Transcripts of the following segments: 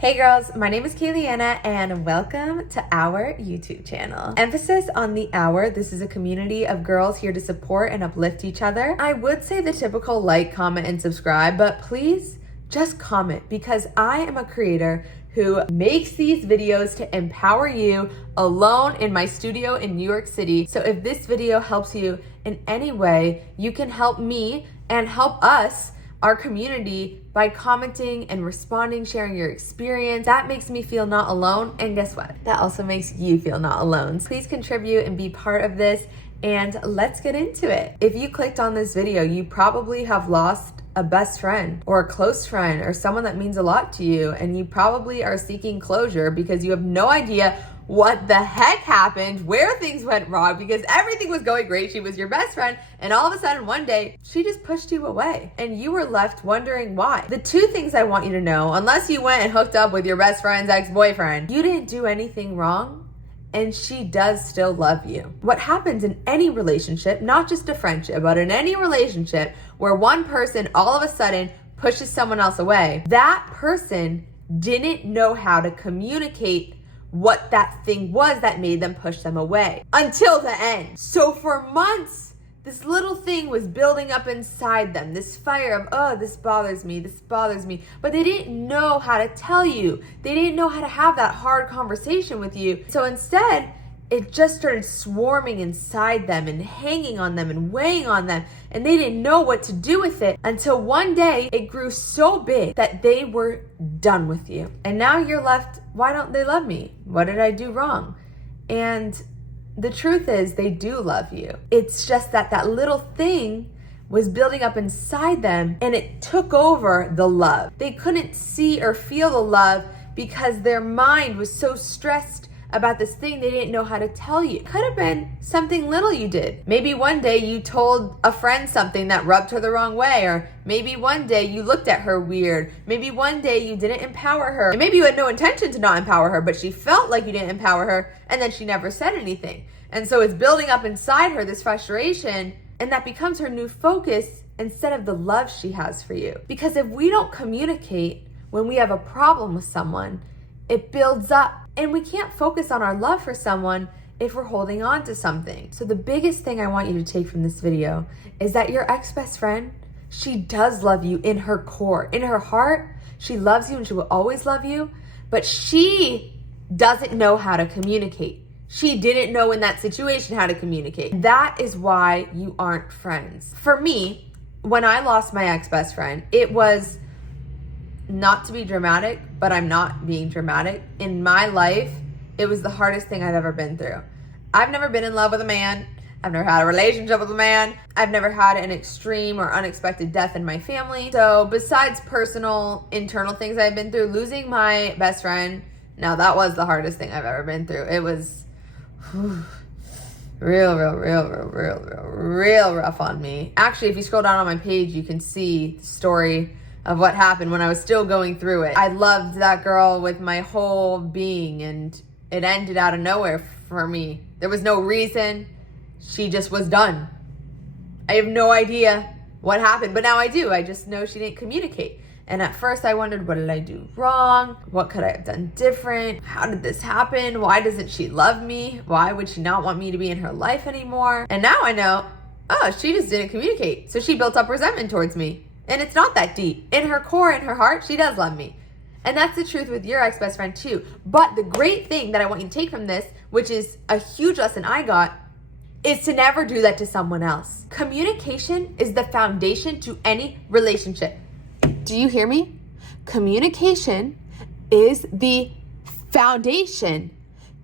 Hey girls, my name is Kayleanna and welcome to our YouTube channel. Emphasis on the our. This is a community of girls here to support and uplift each other. I would say the typical like, comment, and subscribe, but please just comment because I am a creator who makes these videos to empower you alone in my studio in New York City. So if this video helps you in any way, you can help me and help us, our community, by commenting and responding, sharing your experience. That makes me feel not alone. And guess what? That also makes you feel not alone. So please contribute and be part of this. And let's get into it. If you clicked on this video, you probably have lost a best friend or a close friend or someone that means a lot to you. And you probably are seeking closure because you have no idea what the heck happened, where things went wrong, because everything was going great. She was your best friend, and all of a sudden one day she just pushed you away and you were left wondering why. The two things I want you to know, unless you went and hooked up with your best friend's ex-boyfriend, you didn't do anything wrong and she does still love you. What happens in any relationship, not just a friendship, but in any relationship where one person all of a sudden pushes someone else away, that person didn't know how to communicate what that thing was that made them push them away until the end. So for months, this little thing was building up inside them, this fire of, oh, this bothers me, but they didn't know how to tell you. They didn't know how to have that hard conversation with you. So instead, it just started swarming inside them and hanging on them and weighing on them, and they didn't know what to do with it until one day it grew so big that they were done with you. And now you're left, why don't they love me? What did I do wrong? And the truth is they do love you. It's just that that little thing was building up inside them and it took over the love. They couldn't see or feel the love because their mind was so stressed about this thing they didn't know how to tell you. It could have been something little you did. Maybe one day you told a friend something that rubbed her the wrong way, or maybe one day you looked at her weird. Maybe one day you didn't empower her. And maybe you had no intention to not empower her, but she felt like you didn't empower her, and then she never said anything. And so it's building up inside her, this frustration, and that becomes her new focus instead of the love she has for you. Because if we don't communicate when we have a problem with someone, it builds up. And we can't focus on our love for someone if we're holding on to something. So the biggest thing I want you to take from this video is that your ex-best friend, she does love you in her core. In her heart, she loves you and she will always love you, but she doesn't know how to communicate. She didn't know in that situation how to communicate. That is why you aren't friends. For me, when I lost my ex-best friend, it was, not to be dramatic, but I'm not being dramatic. In my life, it was the hardest thing I've ever been through. I've never been in love with a man. I've never had a relationship with a man. I've never had an extreme or unexpected death in my family. So besides personal, internal things I've been through, losing my best friend, now that was the hardest thing I've ever been through. It was real rough on me. Actually, if you scroll down on my page, you can see the story of what happened when I was still going through it. I loved that girl with my whole being, and it ended out of nowhere for me. There was no reason. She just was done. I have no idea what happened, but now I do. I just know she didn't communicate. And at first I wondered, what did I do wrong? What could I have done different? How did this happen? Why doesn't she love me? Why would she not want me to be in her life anymore? And now I know, oh, she just didn't communicate. So she built up resentment towards me. And it's not that deep. In her core, in her heart, she does love me. And that's the truth with your ex-best friend too. But the great thing that I want you to take from this, which is a huge lesson I got, is to never do that to someone else. Communication is the foundation to any relationship. Do you hear me? Communication is the foundation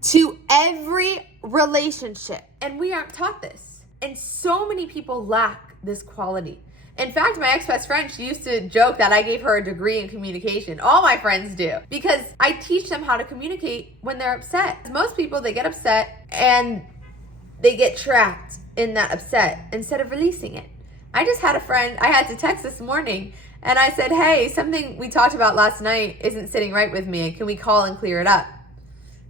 to every relationship. And we aren't taught this. And so many people lack this quality. In fact, my ex-best friend, she used to joke that I gave her a degree in communication. All my friends do, because I teach them how to communicate when they're upset. Most people, they get upset and they get trapped in that upset instead of releasing it. I just had a friend, I had to text this morning and I said, hey, something we talked about last night isn't sitting right with me. Can we call and clear it up?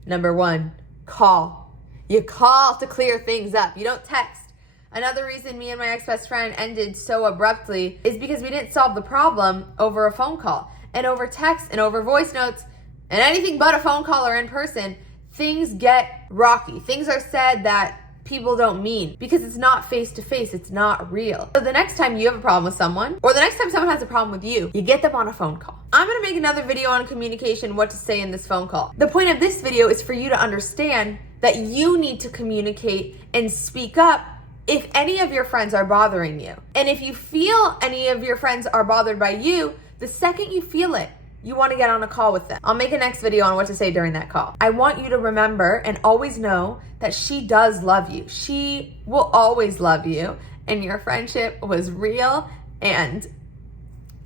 Number one, call. You call to clear things up. You don't text. Another reason me and my ex-best friend ended so abruptly is because we didn't solve the problem over a phone call. And over text and over voice notes, and anything but a phone call or in person, things get rocky. Things are said that people don't mean because it's not face to face, it's not real. So the next time you have a problem with someone, or the next time someone has a problem with you get them on a phone call. I'm gonna make another video on communication, what to say in this phone call. The point of this video is for you to understand that you need to communicate and speak up if any of your friends are bothering you. And if you feel any of your friends are bothered by you, the second you feel it, you want to get on a call with them. I'll make a next video on what to say during that call. I want you to remember and always know that she does love you. She will always love you, and your friendship was real, and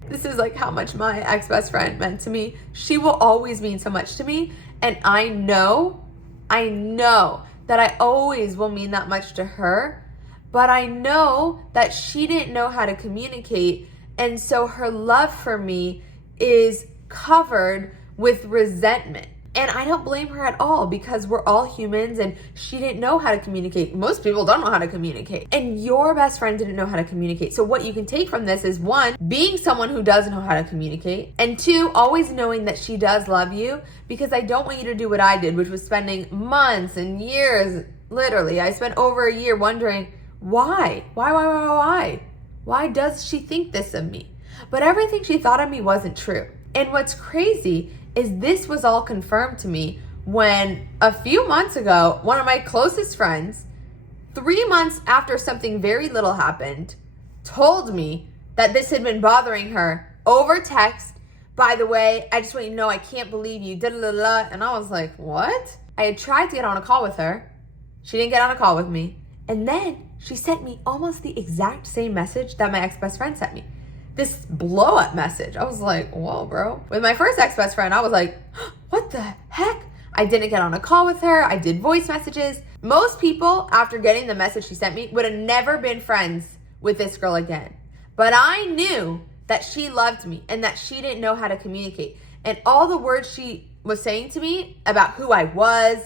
this is like how much my ex-best friend meant to me. She will always mean so much to me, and I know that I always will mean that much to her, but I know that she didn't know how to communicate, and so her love for me is covered with resentment. And I don't blame her at all because we're all humans and she didn't know how to communicate. Most people don't know how to communicate. And your best friend didn't know how to communicate. So what you can take from this is, one, being someone who does know how to communicate, and two, always knowing that she does love you, because I don't want you to do what I did, which was spending months and years, literally, I spent over a year wondering, why? Why does she think this of me? But everything she thought of me wasn't true. And what's crazy is this was all confirmed to me when a few months ago, one of my closest friends, 3 months after something very little happened, told me that this had been bothering her over text. By the way, I just want you to know I can't believe you, da-da-da-da. And I was like, what? I had tried to get on a call with her. She didn't get on a call with me. And then she sent me almost the exact same message that my ex-best friend sent me. This blow up message. I was like, whoa, bro. With my first ex-best friend, I was like, what the heck? I didn't get on a call with her. I did voice messages. Most people, after getting the message she sent me, would have never been friends with this girl again. But I knew that she loved me and that she didn't know how to communicate. And all the words she was saying to me about who I was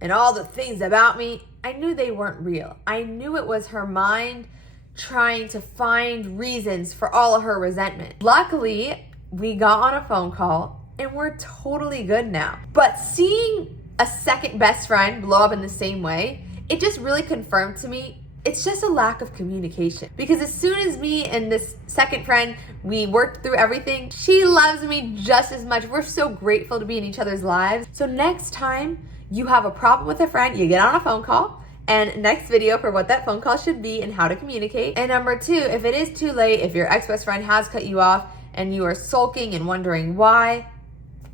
and all the things about me, I knew they weren't real. I knew it was her mind trying to find reasons for all of her resentment. Luckily, we got on a phone call and we're totally good now. But seeing a second best friend blow up in the same way, it just really confirmed to me it's just a lack of communication. Because as soon as me and this second friend, we worked through everything, she loves me just as much. We're so grateful to be in each other's lives. So next time you have a problem with a friend, you get on a phone call. And next video for what that phone call should be and how to communicate. And number two, if it is too late, if your ex-best friend has cut you off and you are sulking and wondering why,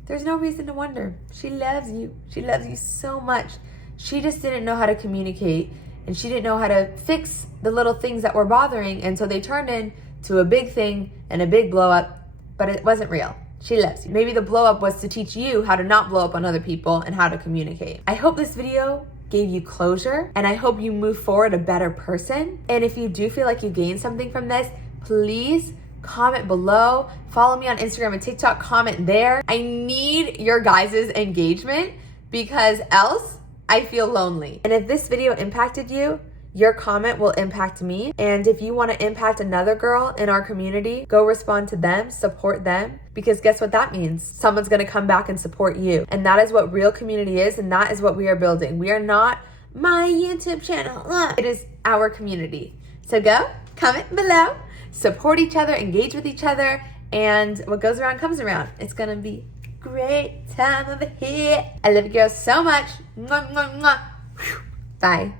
there's no reason to wonder. She loves you. She loves you so much. She just didn't know how to communicate, and she didn't know how to fix the little things that were bothering, and so they turned into a big thing and a big blow up, but it wasn't real. She loves you. Maybe the blow up was to teach you how to not blow up on other people and how to communicate. I hope this video gave you closure, and I hope you move forward a better person. And if you do feel like you gained something from this, please comment below. Follow me on Instagram and TikTok, comment there. I need your guys' engagement because else I feel lonely. And if this video impacted you, your comment will impact me. And if you want to impact another girl in our community, go respond to them, support them, because guess what that means? Someone's going to come back and support you. And that is what real community is, and that is what we are building. We are not my YouTube channel. It is our community. So go, comment below, support each other, engage with each other, and what goes around comes around. It's going to be a great time over here. I love you girls so much. Mwah, mwah, mwah. Bye.